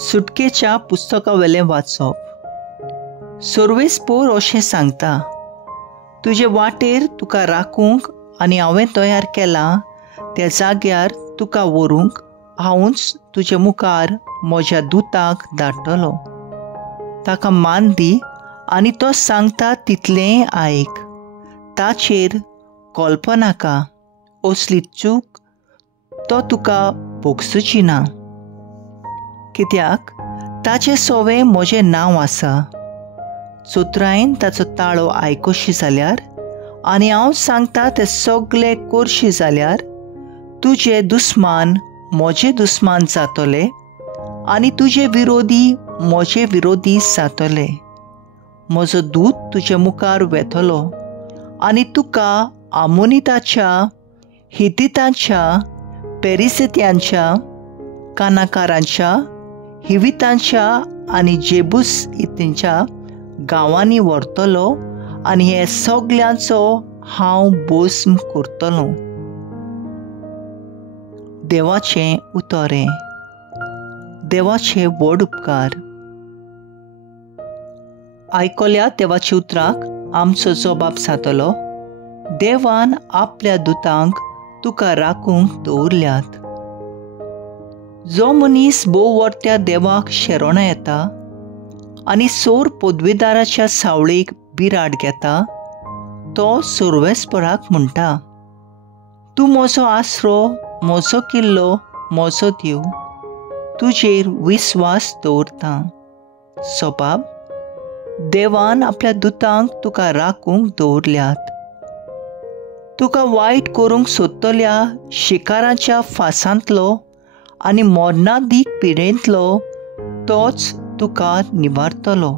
सुटकेच्या पुस्तकावेलें वाचप. सर्वेस्पोर अशें सांगता, तुजे वाटेर तुका राखूंक आनी हांवें तयार केलां त्या जाग्यार तुका व्हरूंक हांवूच तुजे मुखार म्हज्या दुताक धाडटलों. ताका मान दी आनी तो सांगता तितलें आयक. ताचेर कॉल्प नाका, असली चूक तो तुका भोगसुची ना. कित्याक ताचे सोवे म्हजें नांव आसा. चोत्रायन ताचो ताळो आयकोशी जाल्यार आनी हांव सांगता तें सगळें करशी जाल्यार तुजे दुस्मान म्हजे दुस्मान जातले आनी तुजे विरोधी म्हजे विरोधी जातले. म्हजो दूत तुजे मुखार वेतलो आनी तुका आमोनिताच्या, हितीतांच्या, पेरिसित्यांच्या, कानाकारांच्या, हिवितांच्या आनी जेबूस इत्तींच्या गांवांनी व्हरतलो आनी हे सगळ्यांचो हांव भस्म करतलो. देवाचें उतोरें. देवाचे व्हड उपकार. आयकल्या देवाच्या उतराक आमचो जबाब जातलो, देवान आपल्या दुतांक तुका राखूंक दवरल्यात. जो मनीस बोववर्त्या देवाक शेरोणां येता आनी सोर पदवीदाराच्या सावळेक बिराड घेता, तो सर्वेस्पराक म्हणटा, तूं म्हजो आसरो, म्हजो किल्लो, म्हजो देव, तुजेर विस्वास दवरता. जबाब. देवान आपल्या दुतांक तुका राखूंक दवरल्यात. तुका वायट करूंक सोदतल्या शिकाराच्या फासांतलो आनी मोर्नादीक पिडेंतलो तोच तुका निबारतलो.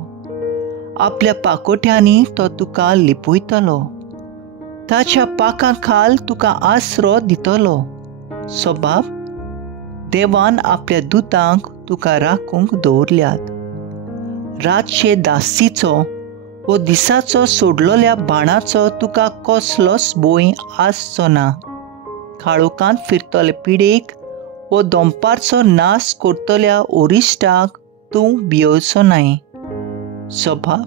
आपल्या पाकोट्यांनी तो तुका लिपयतलो. ताच्या पाखां खाल तुका आसरो दितलो. जबाब. देवान आपल्या दुतांक तुका राखूंक दवरल्यात. रातचे दासीचो वो दिसाचो सोडलोल्या बाणाचो तुका कसलोच भंय आसचो ना. काळोखांत फिरतले पिडेक वो दोंपारचो नास करतल्या ओरिश्टाक तूं भियेवचो न्हय. जबाब.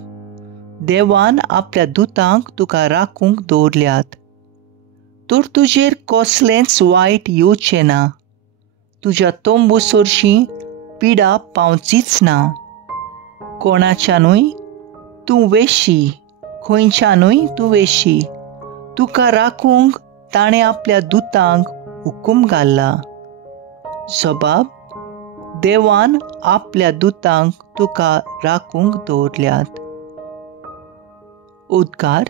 देवान आपल्या दुतांक तुका राखूंक दवरल्यात. तर तुजेर कसलेंच वायट येवचें ना. तुज्या तोंबू चडशी पिडा पावचीच ना. कोणाच्यानूय तूं वेशी, खंयच्यानूय तूं वेशी, तुका राखूंक ताणें आपल्या दुतांक हुकूम घाल्ला. जबाब. देवान आपल्या दुतांक तुका राखूंक दवरल्यात. उद्गार.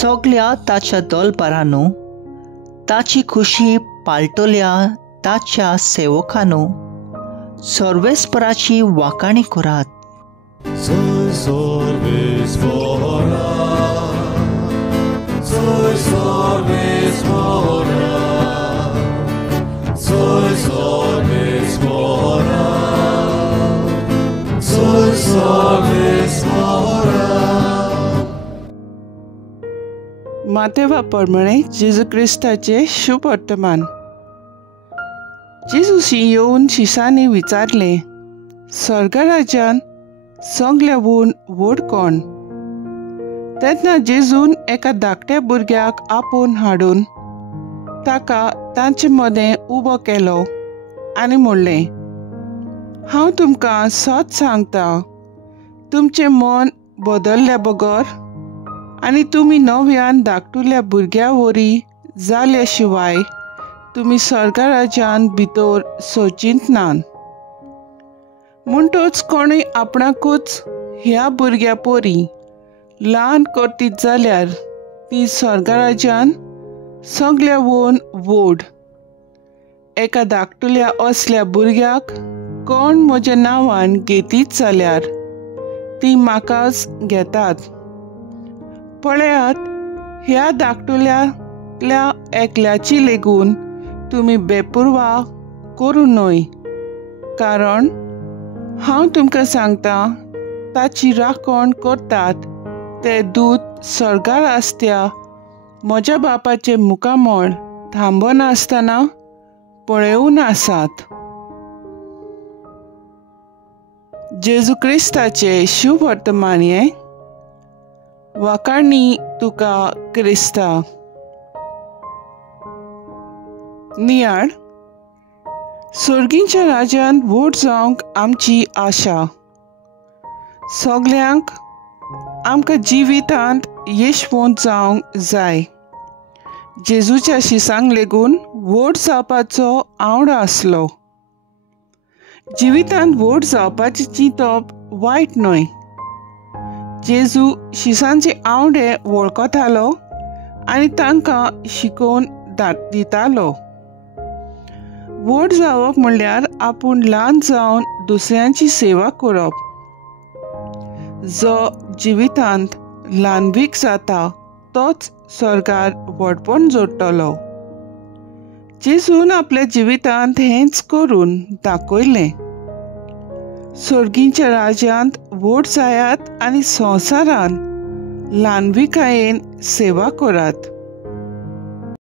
सगळ्या ताच्या दलबारांनो, ताची खुशी पाळटल्या ताच्या सेवकांनो, सर्वेस्पराची वाखाणी करात. मातेवा प्रमाणे जेजू क्रिस्ताचे शुभ वर्तमान. जेजूसी येवन शिसांनी विचारले, स्वर्गराज्यान सगळ्याहून व्हड कोण? तेन्ना जेजून एका धाकट्या भुरग्याक आपोवन हाडून ताका तांचे मदें उबो केलो आनी म्हणलें, हांव तुमकां सत सांगता, तुमचें मन बदल्ल्या बगर आनी तुमी नव्यान धाकटुल्या भुरग्या वरी जाल्या शिवाय तुमी स्वर्गराज्यान भितर सोचिंत नात. म्हणटच कोणूय आपणाकूच ह्या भुरग्या पोरी ल्हान करतीत जाल्यार ती स्वर्गराज्यान सगळ्याहून व्हड. एका धाकटुल्या असल्या भुरग्याक कोण म्हज्या नांवान घेतीत जाल्यार ती म्हाकाच घेतात. पळयात, ह्या धाकटुल्यातल्या एकल्याची लेगून तुमी बेपुरवा करूं न्हय, कारण हांव तुमकां सांगता, ताची राखण करतात ते दूत सर्गार आसत्या म्हज्या बापाचे मुखामळ थांबनासतना पळयून आसात. जेजू क्रिस्ताचे शुभ वर्तमान हें. वाखाणणी तुका क्रिस्ता. नियाळ. सर्गींच्या राज्यांत व्हड जावंक आमची आशा. सगल्यांक आमकां जिवितांत येशवंत जावंक जाय. जेजूच्या शिसांक लेगून व्हड जावपाचो आवड आसलो. जिवितांत व्हड जावपाचें चिंतप वायट न्हय. जेजू शिसांचे आवडे वळखतालो आनी तांकां शिकोवन दितालो. व्हड जावप म्हणल्यार आपूण ल्हान जावन दुसऱ्यांची सेवा करप. जो जिवितांत ल्हानवीक जाता तोच स्वर्गार व्हडपण जोडटलो. जेजून आपल्या जिवितांत हेंच करून दाखयलें. सर्गींच्या राज्यांत व्हड जायात आनी संवसारांत ल्हानविकायेन सेवा करात.